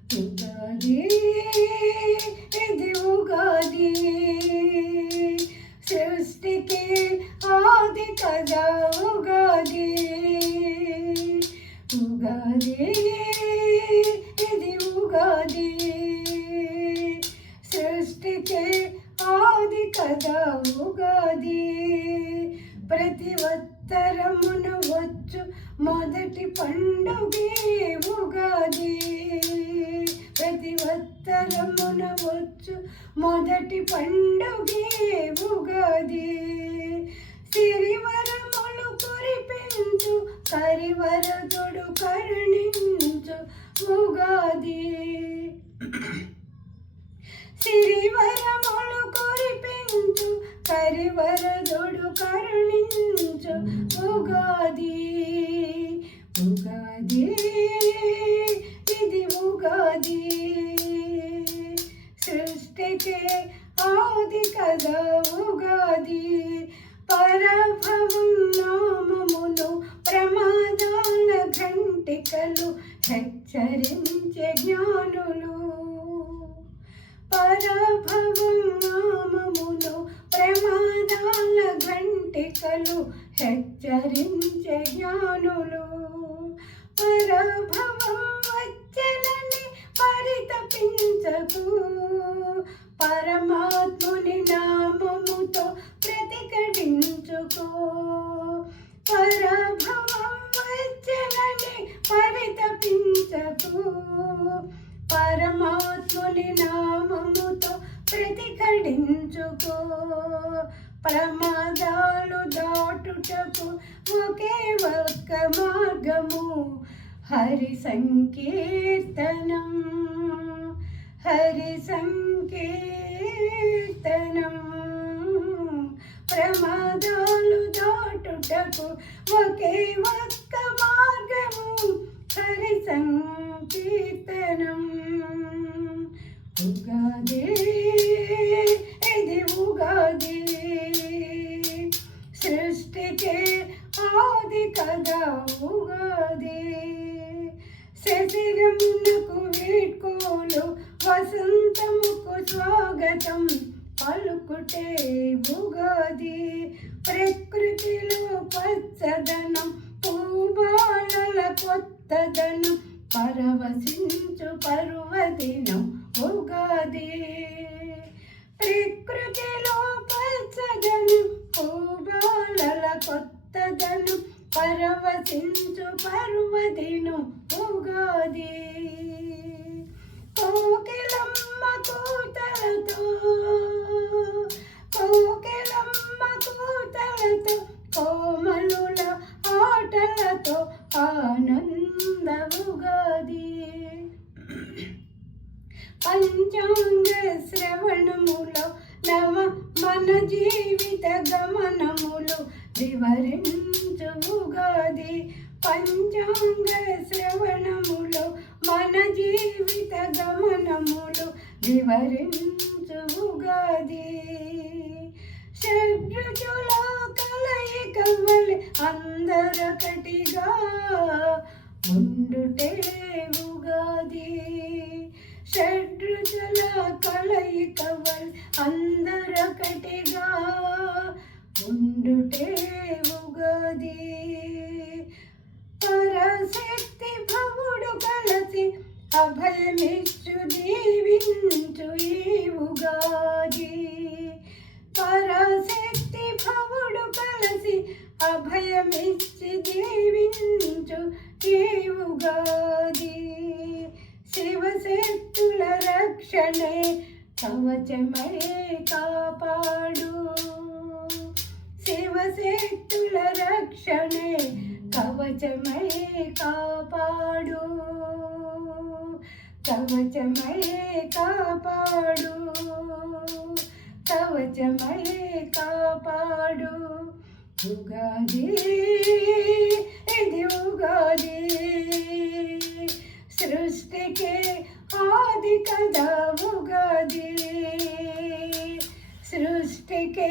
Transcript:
ఉగాది ఇది ఉగాది సృష్టికి ఆది కదా ఉగాది ఉగాది ఇది ఉగాది సృష్టికి ఆది కదా ఉగాది ప్రతి ఉత్తరమున వచ్చు మొదటి పండుగే ఉగాది ప్రతి ఉత్తరమున వచ్చు మొదటి పండుగే ఉగాది సిరివరములు కురిపించు కరివరదుడు కరుణించు ఉగాది సిరివరములు కురిపించు కరివరదుడు కరుణించు ఉగాది ఉగాది ఇది ఉగాది సృష్టికే ఆది కదా ఉగాది పరభవం నామమును ప్రమాదాల ఘంటికలు హెచ్చరించే జ్ఞానులు పరభవం నామమును ప్రమాదాల ఘంటికలు హెచ్చరించే జ్ఞానులు పరభవం వచ్చనని పరితపించకు పరమాత్ముని నామముతో ప్రతిఘటించుకో పరభవం వచ్చనని పరితపించకు పరమాత్ముని నామముతో ప్రతిఘటించుకో ప్రమాదాలు దాటుటకు ఒకే ఒక్క మార్గము హరి సంకీర్తనం హరి సంకీర్తనం ప్రమాదాలు దాటుటకు ఒకే ఒక్క మార్గము హరి సంకీర్తనం ఉగాది ఇది ఉగాది సృష్టికే ఆది కదా ఉగాది శశిరమునకు వీడ్కోలు వసంతముకు స్వాగతం పలుకుటే ఉగాది ప్రకృతిలో పచ్చదనం పూబాలల కొత్తదనం పరవశించు పర్వదినం ఉగాది ప్రకృతిలో పచ్చదనం పూబాలల కొత్తదనం పరవశించు పర్వదినం ఉగాది కోకిలమ్మ కూతలతో కోకిలమ్మ కూతలతో కోమలుల ఆటలతో ఆనంద ఉగాది పంచాంగ శ్రవణములో నవ మన జీవిత గమనములు వివరించు ఉగాది పంచాంగ శ్రవణములో మన జీవిత గమనములు వివరించు ఉగాది షడ్రుచుల కలయిక వలె అందరొకటిగా ఉండుటే ఉగాది షడ్రుచుల కలయిక వలె అందరొకటిగా ఉండుటే ఉగాది పరశక్తి భవుడు కలసి అభయమిచ్చు దీవించు ఈ ఉగాది పరశక్తి భవుడు కలసి అభయమిచ్చి దీవించు ఈ ఉగాది శివశక్తుల రక్షణే కవచమై కాపాడు శివశక్తుల రక్షణే కవచమై కాపాడు కవచమై కాపాడు కవచమై కాపాడు ఉగాది ఇది ఉగాది సృష్టికే ఆది కదా ఉగాది పలికే